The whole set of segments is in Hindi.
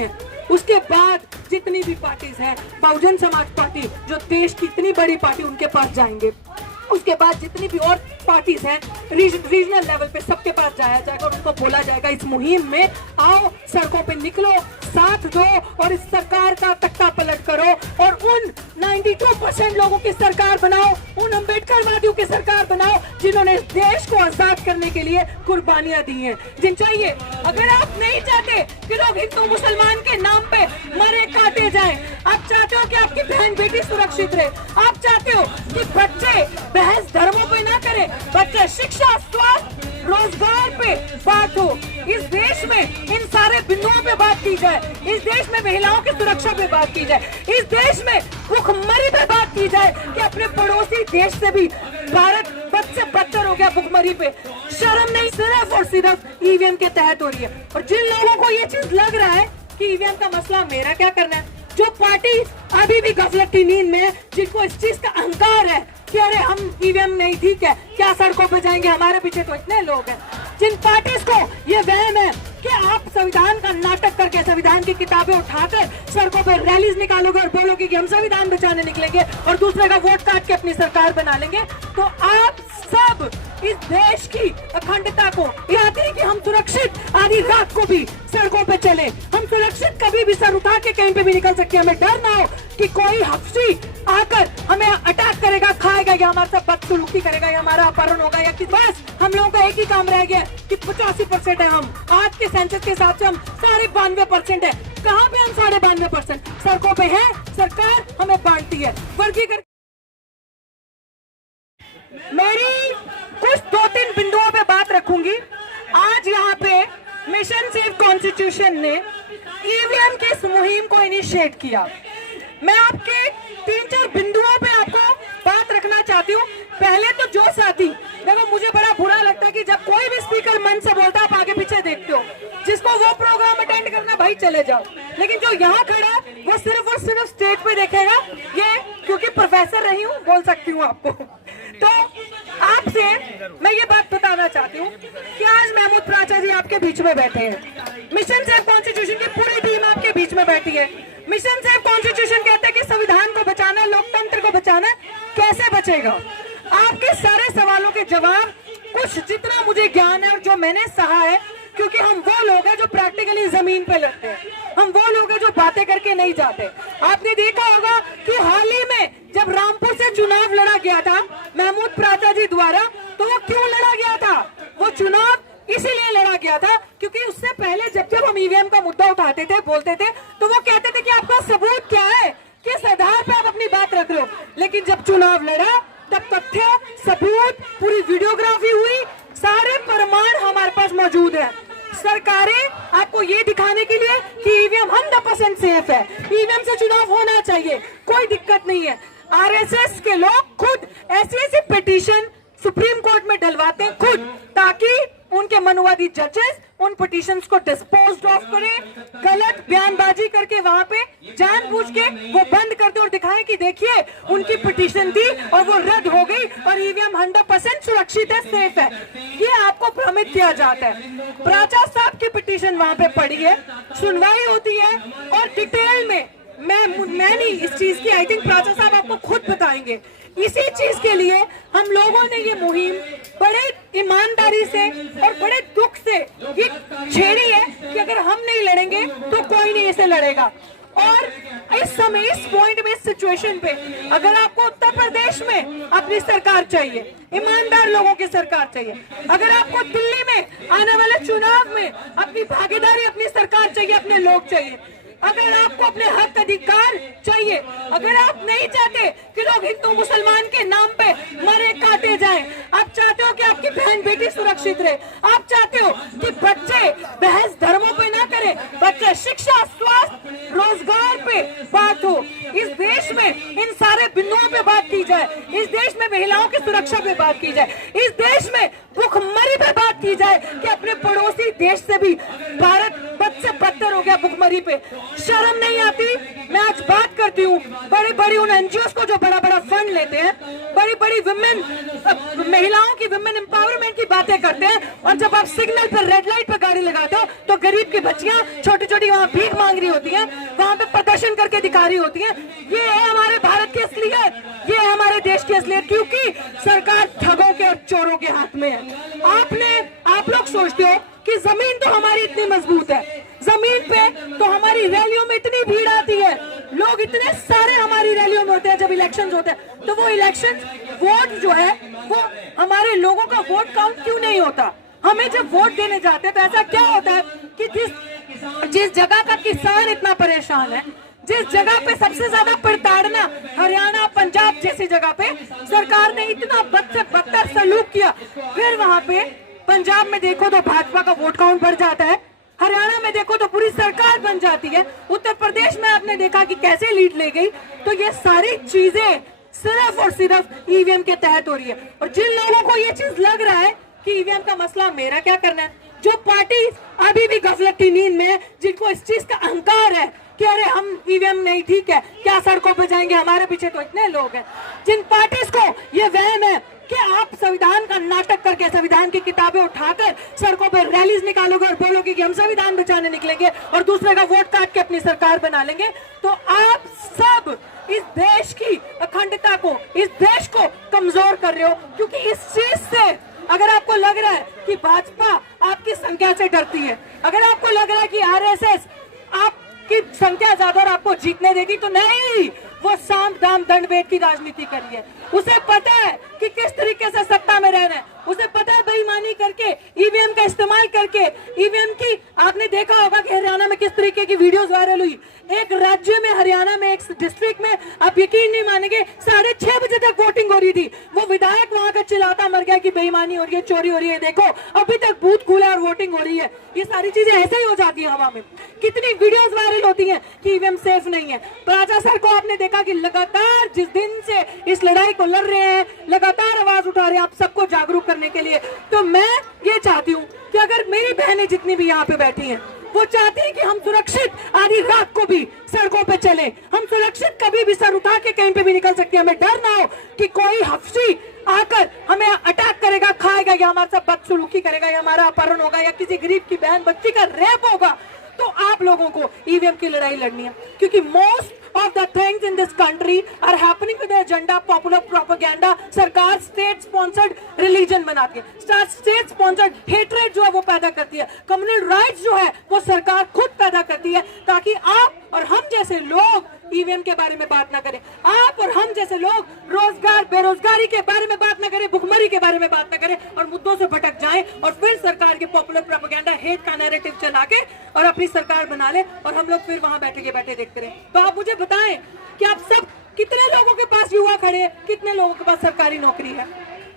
है। उसके बाद जितनी भी पार्टीज हैं, बहुजन समाज पार्टी जो देश की इतनी बड़ी पार्टी, उनके पास जाएंगे। उसके बाद जितनी भी और पार्टीज हैं रीजनल लेवल पे, सबके पास जाया जाएगा और उनको बोला जाएगा इस मुहिम में आओ, सड़कों पे निकलो, साथ दो और इस सरकार का तख्ता पलट करो और उन 92% लोगों की सरकार बनाओ, उन अम्बेडकरवादियों की सरकार बनाओ जिन्होंने इस देश को आजाद करने के लिए कुर्बानियां दी हैं। जिन चाहिए, अगर आप नहीं चाहते कि लोग हिंदू मुसलमान के नाम पे मरे काटे जाएं, आप चाहते हो कि आपकी बहन बेटी सुरक्षित रहे, आप चाहते हो कि बच्चे बहस धर्मों पे ना करें, बच्चे शिक्षा, स्वास्थ्य, रोजगार पे बात हो, इस देश में इन सारे बिंदुओं पे बात की जाए, इस देश में महिलाओं की सुरक्षा पे बात की जाए, इस देश में भुखमरी पे बात की जाए कि अपने पड़ोसी देश से भी भारत बद से बदतर हो गया भुखमरी पे। शर्म नहीं, सिर्फ और सिर्फ ईवीएम के तहत हो रही है। और जिन लोगों को ये चीज लग रहा है कि ईवीएम का मसला मेरा क्या करना है, जो पार्टी अभी भी गफलत की नींद में है, जिनको इस चीज का अहंकार है कि अरे हम ईवीएम नहीं, ठीक है, क्या सड़कों पे जाएंगे, हमारे पीछे तो इतने लोग हैं, जिन पार्टीज को ये वहम है कि आप संविधान का नाटक करके संविधान की किताबें उठाकर सड़कों पे रैलीज निकालोगे और बोलोगे कि हम संविधान बचाने निकलेंगे और दूसरे का वोट काट के अपनी सरकार बना लेंगे, तो आप सब इस देश की अखंडता को, याद है कि हम सुरक्षित आधी रात को भी सड़कों पे चले, हम सुरक्षित कभी भी सर उठा के कहीं पे भी निकल सकते हैं, हमें डर ना हो कि कोई हफ्सी आकर हमें अटैक करेगा, खाएगा या हमारे साथ बदसलूकी करेगा या हमारा अपहरण होगा, या कि बस हम लोगों का एक ही काम रह गया कि 85% है, हम आज के सेंसस के हिसाब से हम 92% है। कहाँ पे हम 92%? सड़कों पे है, सरकार हमें बांटती है, वर्गीकरण। मेरी कुछ 2-3 बिंदुओं पे बात रखूंगी। आज यहाँ पे मिशन सेव कॉन्स्टिट्यूशन ने ईवीएम के इस मुहिम को इनिशिएट किया। मैं आपके 3-4 बिंदुओं पे आपको बात रखना चाहती हूँ। पहले तो जो साथी, देखो मुझे बड़ा बुरा लगता है कि जब कोई भी स्पीकर मन से बोलता है आप आगे पीछे देखते हो, जिसको वो प्रोग्राम अटेंड करना भाई चले जाओ, लेकिन जो यहाँ खड़ा है वो सिर्फ और सिर्फ स्टेज पे देखेगा। ये क्योंकि प्रोफेसर रही हूँ, बोल सकती हूँ आपको। तो आपसे मैं ये बात बताना चाहती हूँ कि आज महमूद प्राचा जी आपके बीच में बैठे हैं, मिशन सेव कॉन्स्टिट्यूशन की पूरी टीम आपके बीच में बैठी है। मिशन सेव कॉन्स्टिट्यूशन कहते हैं कि संविधान को बचाना, लोकतंत्र को बचाना, कैसे बचेगा? आपके सारे सवालों के जवाब कुछ जितना मुझे ज्ञान है और जो मैंने सहा है, क्योंकि हम वो लोग हैं जो प्रैक्टिकली जमीन पे लड़ते हैं, हम वो लोग हैं जो बातें करके नहीं जाते। आपने देखा होगा कि हाल ही में जब रामपुर से चुनाव लड़ा गया था महमूद प्राचा जी द्वारा, तो वो क्यों लड़ा गया था? वो चुनाव इसीलिए लड़ा गया था क्योंकि उससे पहले जब हम ईवीएम का मुद्दा उठाते थे, बोलते थे, तो वो कहते थे कि आपका सबूत क्या है, किस आधार पे आप अपनी बात रख रहे हो। लेकिन जब चुनाव लड़ा तब तथ्य, सबूत, पूरी वीडियोग्राफी हुई, सारे प्रमाण हमारे पास मौजूद है। सरकारें आपको ये दिखाने के लिए कि ईवीएम 100% सेफ है, ईवीएम से चुनाव होना चाहिए, कोई दिक्कत नहीं है। आरएसएस के लोग खुद ऐसी पिटीशन सुप्रीम कोर्ट में डलवाते हैं खुद, ताकि उनके मनुवादी जजेस उन पिटीशंस को डिस्पोज ऑफ करें, गलत बयानबाजी करके वहां पे जानबूझ के वो बंद कर दे और दिखाएं कि देखिए उनकी पिटीशन थी और वो रद्द हो गई और ईवीएम 100% सुरक्षित है, सेफ है। ये आपको भ्रमित किया जाता है। प्राचा साहब की पिटीशन वहां पे पड़ी है, सुनवाई होती है और डिटेल में मैं नहीं इस चीज की, आई थिंक प्राचा साहब आपको खुद बताएंगे। इसी चीज के लिए हम लोगों ने ये मुहिम बड़े ईमानदारी से और बड़े दुख से ये छेड़ी है कि अगर हम नहीं लड़ेंगे तो कोई नहीं इसे लड़ेगा। और इस समय, इस पॉइंट में, इस सिचुएशन पे अगर आपको उत्तर प्रदेश में अपनी सरकार चाहिए, ईमानदार लोगों की सरकार चाहिए, अगर आपको दिल्ली में आने वाले चुनाव में अपनी भागीदारी, अपनी सरकार चाहिए, अपने लोग चाहिए, अगर आपको अपने हक अधिकार चाहिए, अगर आप नहीं चाहते कि लोग हिंदू मुसलमान के नाम पे मरे काटे जाएं, आप चाहते हो कि आपकी बहन बेटी सुरक्षित रहे, आप चाहते हो कि बच्चे बहस धर्मों पे ना करें, बच्चे शिक्षा, स्वास्थ्य, रोजगार पे बात हो, इस देश में इन सारे बिंदुओं पे बात की जाए, इस देश में महिलाओं की सुरक्षा पे बात की जाए, इस देश में भुखमरी पे बात की जाए कि अपने पड़ोसी देश से भी भारत बद से बदतर हो गया भुखमरी पे। शर्म नहीं आती? मैं आज बात करती हूँ बड़ी बड़ी उन एनजीओ को जो बड़ा बड़ा फंड लेते हैं, बड़ी बड़ी महिलाओं की विमेन एम्पावरमेंट की बातें करते हैं, और जब आप सिग्नल पर रेड लाइट पर गाड़ी लगाते हो तो गरीब की बच्चियां छोटी छोटी वहां भीख मांग रही होती हैं, वहां पे प्रदर्शन करके दिखा रही होती हैं। ये है हमारे भारत की असलियत, ये है हमारे देश की असलियत, क्योंकि सरकार ठगों के और चोरों के हाथ में है। आप लोग सोचते हो कि जमीन तो हमारी इतनी मजबूत है, जमीन पे तो हमारी रैलियों में इतनी भीड़ आती है, लोग इतने सारे हमारी रैलियों में होते हैं जब इलेक्शंस होते हैं, तो वो इलेक्शंस वोट जो है वो हमारे लोगों का वोट काउंट क्यों नहीं होता? हमें जब वोट देने जाते हैं तो ऐसा क्या होता है कि जिस जगह का किसान इतना परेशान है, जिस जगह पे सबसे ज्यादा प्रताड़ना हरियाणा पंजाब जैसी जगह पे सरकार ने इतना बद से बदतर सलूक किया, फिर वहां पे पंजाब में देखो तो भाजपा का वोट काउंट बढ़ जाता है, हरियाणा में देखो तो पूरी सरकार बन जाती है, उत्तर प्रदेश में आपने देखा कि कैसे लीड ले गई। तो ये सारी चीजें सिर्फ और सिर्फ ईवीएम के तहत हो रही है। और जिन लोगों को ये चीज लग रहा है कि ईवीएम का मसला मेरा क्या करना है, जो पार्टी अभी भी गफलत की नींद में है, जिनको इस चीज का अहंकार है कि अरे हम ईवीएम नहीं ठीक है, क्या सड़कों पे जाएंगे, हमारे पीछे तो इतने लोग हैं, जिन पार्टीज को ये वहम है कि आप संविधान का नाटक करके संविधान की किताबें उठाकर सड़कों पर रैलीज निकालोगे और बोलोगे कि हम संविधान बचाने निकलेंगे और दूसरे का वोट काट के अपनी सरकार बना लेंगे, तो आप सब इस देश की अखंडता को, इस देश को कमजोर कर रहे हो। क्योंकि इस चीज से अगर आपको लग रहा है कि भाजपा आपकी संख्या से डरती है, अगर आपको लग रहा है कि आरएसएस आपकी संख्या ज्यादा और आपको जीतने देगी, तो नहीं, वो साम दाम दंड भेद की राजनीति करी है। उसे पता है कि किस तरीके से सत्ता में रहना है, उसे पता है बेईमानी करके, ईवीएम का इस्तेमाल करके। ईवीएम की आपने देखा होगा कि हरियाणा में किस तरीके की वीडियोस वायरल हुई। एक राज्य में, हरियाणा में एक डिस्ट्रिक्ट में, आप यकीन नहीं मानेंगे, 6:30 बजे तक वोटिंग हो रही थी। वो विधायक वहां का चिल्लाता मर गया कि बेईमानी हो रही है, चोरी हो रही है, देखो अभी तक बूथ खुला और वोटिंग हो रही है। ये सारी चीजें ऐसे ही हो जाती है हवा में। कितनी वीडियोस वायरल होती हैं कि ईवीएम सेफ नहीं है। राजा सर को आपने देखा कि लगातार जिस दिन से इस लड़ाई को लड़ रहे हैं, लगातार आवाज उठा रहे हैं आप सबको जागरूक करने के लिए। तो मैं ये चाहती हूँ कि अगर मेरी बहनें जितनी भी यहाँ पे बैठी हैं, वो चाहती है कि हम सुरक्षित आधी रात को भी सड़कों पे चले, हम सुरक्षित कभी भी सर उठा के कहीं पे भी निकल सकते हैं, हमें डर ना हो कि कोई हफ्सी आकर हमें अटैक करेगा, खाएगा, या हमारे साथ बदसलूकी करेगा, या हमारा अपहरण होगा, या किसी गरीब की बहन बच्ची का रेप होगा। तो आप लोगों को ईवीएम की लड़ाई लड़नी है, क्योंकि most of the things in this country are happening with the agenda popular propaganda। सरकार स्टेट स्पॉन्सर्ड रिलीजन बनाती है, स्टेट स्पॉन्सर्ड हेट्रेड जो है वो पैदा करती है, कम्युनल राइट्स जो है वो सरकार खुद पैदा करती है, ताकि आप और हम जैसे लोग ईवीएम के बारे में बात ना करें, आप और हम जैसे लोग रोजगार बेरोजगारी के बारे में बात ना करें, भुखमरी के बारे में बात ना करें, और मुद्दों से भटक जाएं और फिर सरकार के पॉपुलर प्रोपेगेंडा हेट का नैरेटिव चला के और अपनी सरकार बना ले, और हम लोग फिर वहां बैठे देखते रहे। तो आप मुझे बताएं कि आप सब कितने लोगों के पास युवा खड़े हैं, कितने लोगों के पास सरकारी नौकरी है,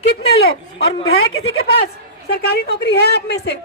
कितने लोग, और है किसी के पास सरकारी नौकरी है आप में से?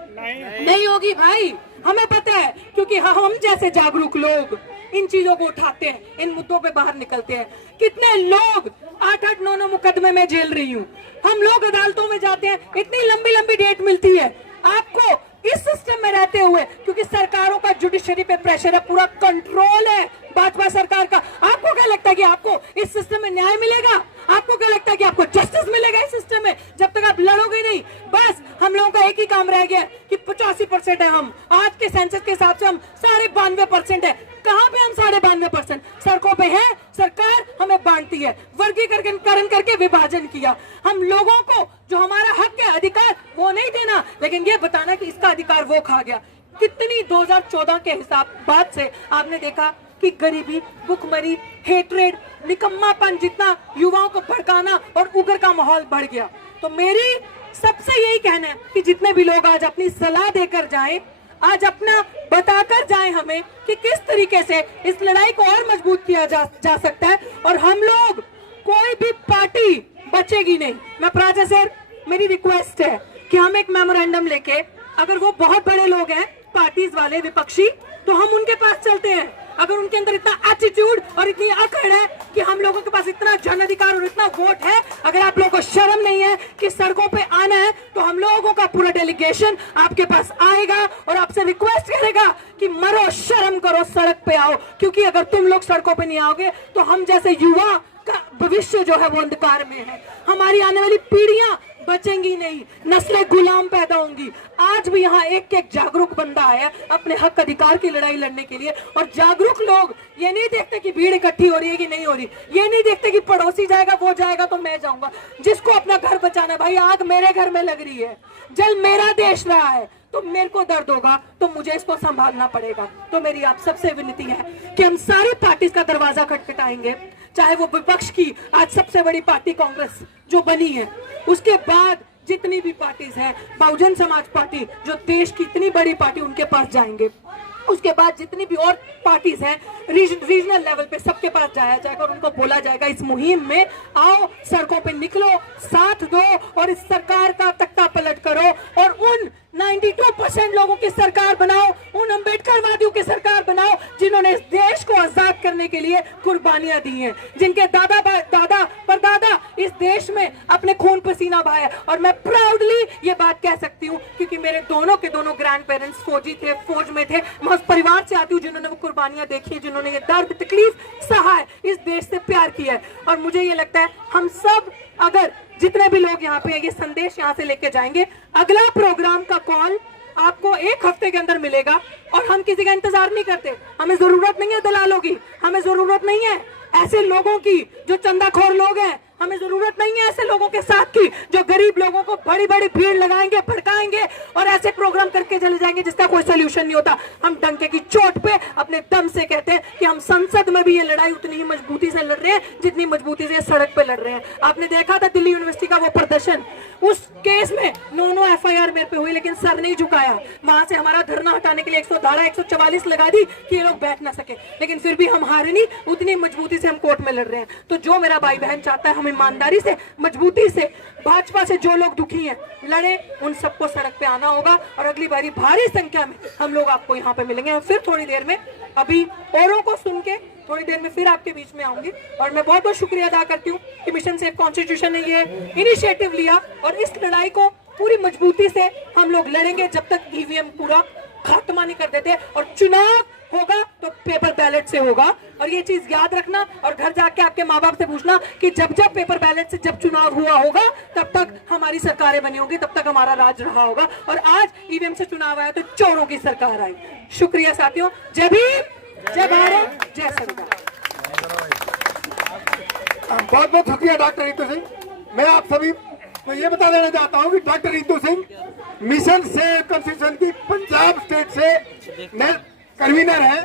नहीं होगी भाई, हमें पता है, क्योंकि हम जैसे जागरूक लोग इन चीजों को उठाते हैं, इन मुद्दों पे बाहर निकलते हैं। कितने लोग 8-8, 9-9 मुकदमे में झेल रही हूँ, हम लोग अदालतों में जाते हैं, इतनी लंबी लंबी डेट मिलती है आपको इस सिस्टम में रहते हुए, क्योंकि सरकारों का जुडिशरी पे प्रेशर है, पूरा कंट्रोल है भाजपा सरकार का। आपको क्या लगता है कि आपको इस सिस्टम में न्याय मिलेगा? आपको क्या लगता है कि आपको जस्टिस मिलेगा इस सिस्टम में जब तक आप लड़ोगे नहीं? बस हम लोगों का एक ही काम रह गया कि 85% है, हम आज के सेंसस के हिसाब से हम 92.5% है। कहां पे हम 92.5%? सड़कों पे है, सरकार हमें बांटती है, वर्गीकरण करके विभाजन किया। हम लोगों को जो हमारा हक है, अधिकार, वो नहीं देना, लेकिन ये बताना कि इसका अधिकार वो खा गया। कितनी 2014 के हिसाब बात से आपने देखा कि गरीबी, भुखमरी, हेट्रेड, निकम्मापन, जितना युवाओं को भड़काना और उग्र का माहौल बढ़ गया। तो मेरी सबसे यही कहना है कि जितने भी लोग आज अपनी सलाह देकर जाएं, आज अपना बताकर जाएं हमें कि किस तरीके से इस लड़ाई को और मजबूत किया जा सकता है, और हम लोग, कोई भी पार्टी बचेगी नहीं। मैं प्राचा सर, मेरी रिक्वेस्ट है कि हम एक मेमोरेंडम लेके, अगर वो बहुत बड़े लोग हैं पार्टीज वाले विपक्षी, तो हम उनके पास चलते हैं। अगर उनके अंदर इतना एटीट्यूड और इतनी अकड़ है कि हम लोगों के पास इतना जन अधिकार और इतना वोट है। अगर आप लोगों को शर्म नहीं है कि सड़कों पे आना है, तो हम लोगों का पूरा डेलीगेशन आपके पास आएगा और आपसे रिक्वेस्ट करेगा कि मरो, शर्म करो, सड़क पे आओ। क्योंकि अगर तुम लोग सड़कों पे नहीं आओगे तो हम जैसे युवा का भविष्य जो है वो अंधकार में है। हमारी आने वाली पीढ़ियां बचेंगी नहीं, नस्लें गुलाम पैदा होंगी। आज भी यहाँ एक एक जागरूक बंदा आया अपने हक अधिकार की लड़ाई लड़ने के लिए। और जागरूक लोग ये नहीं देखते कि भीड़ इकट्ठी हो रही है कि नहीं हो रही, ये नहीं देखते कि पड़ोसी जाएगा वो जाएगा तो मैं जाऊंगा। जिसको अपना घर बचाना है, भाई आग मेरे घर में लग रही है, जल मेरा देश रहा है, तो मेरे को दर्द होगा तो मुझे इसको संभालना पड़ेगा। तो मेरी आप सबसे विनती है कि हम सारी पार्टी का दरवाजा खटखटाएंगे, चाहे वो विपक्ष की आज सबसे बड़ी पार्टी कांग्रेस जो बनी है, उसके बाद जितनी भी पार्टीज हैं, बहुजन समाज पार्टी जो देश की इतनी बड़ी पार्टी, उनके पास जाएंगे। उसके बाद जितनी भी और पार्टीज हैं रीजनल लेवल पे, सबके पास जाया जाएगा और उनको बोला जाएगा इस मुहिम में आओ, सड़कों पे निकलो, साथ दो और इस सरकार का तख्ता पलट करो और उन 92% लोगों की सरकार बनाओ, उन अम्बेडकरवादियों की सरकार बनाओ जिन्होंने इस देश को आजाद करने के लिए कुर्बानियां दी हैं, जिनके दादा परदादा इस देश में अपने खून पसीना बहाया। और मैं प्राउडली ये बात कह सकती हूँ क्योंकि मेरे दोनों के दोनों ग्रैंड पेरेंट्स फौजी थे, फौज में थे। मैं उस परिवार से आती हूँ जिन्होंने वो कुर्बानियां देखी है, जिन्होंने ये दर्द तकलीफ सहा है, इस देश से प्यार किया है। और मुझे ये लगता है हम सब अगर जितने भी लोग यहाँ पे ये संदेश यहाँ से लेके जाएंगे, अगला प्रोग्राम का कॉल आपको एक हफ्ते के अंदर मिलेगा। और हम किसी का इंतजार नहीं करते, हमें जरूरत नहीं है दलालों की, हमें जरूरत नहीं है ऐसे लोगों की जो चंदाखोर लोग हैं, हमें जरूरत नहीं है ऐसे लोगों के साथ की जो गरीब लोगों को बड़ी बड़ी भीड़ लगाएंगे, भड़काएंगे और ऐसे प्रोग्राम करके चले जाएंगे जिसका कोई सोल्यूशन नहीं होता। हम डंके की चोट पे अपने दम से कहते हैं कि हम संसद में भी ये लड़ाई उतनी ही मजबूती से लड़ रहे हैं जितनी मजबूती से सड़क पे लड़ रहे हैं। आपने देखा था दिल्ली यूनिवर्सिटी का वो प्रदर्शन, उस केस में 9 FIR मेरे पे हुई, लेकिन सर नहीं झुकाया। वहां से हमारा धरना हटाने के लिए 144 लगा दी कि ये लोग बैठ ना सके, लेकिन फिर भी हम हारे नहीं, उतनी मजबूती से हम कोर्ट में लड़ रहे हैं। तो जो मेरा भाई बहन चाहता है हम ईमानदारी से, मजबूती से, भाजपा से जो लोग दुखी हैं लड़े, उन सबको सड़क पे आना होगा और अगली बारी भारी संख्या में हम लोग आपको यहाँ पे मिलेंगे। और फिर थोड़ी देर में, अभी औरों को सुन के थोड़ी देर में फिर आपके बीच में आऊंगी। और मैं बहुत बहुत शुक्रिया अदा करती हूँ कि मिशन सेफ कॉन्स्टिट्यूशन ने ये इनिशिएटिव लिया और इस लड़ाई को पूरी मजबूती से हम लोग लड़ेंगे जब तक EVM पूरा खात्मा नहीं कर देते। और चुनाव होगा तो पेपर बैलेट से होगा, और ये चीज याद रखना और घर जाके आपके माँ बाप से पूछना कि जब जब पेपर बैलेट से जब चुनाव हुआ होगा तब तक हमारी सरकारें बनी होंगी, तब तक हमारा राज रहा होगा। और आज EVM से चुनाव आया तो चोरों की सरकार आई। शुक्रिया साथियों, जय भीम, जय भारत, जय सरकार। बहुत बहुत शुक्रिया डॉक्टर रितु सिंह। मैं आप सभी को ये बता देना चाहता हूँ कि doctor Ritu Singh mission safe constitution की पंजाब स्टेट से कन्वीनर है।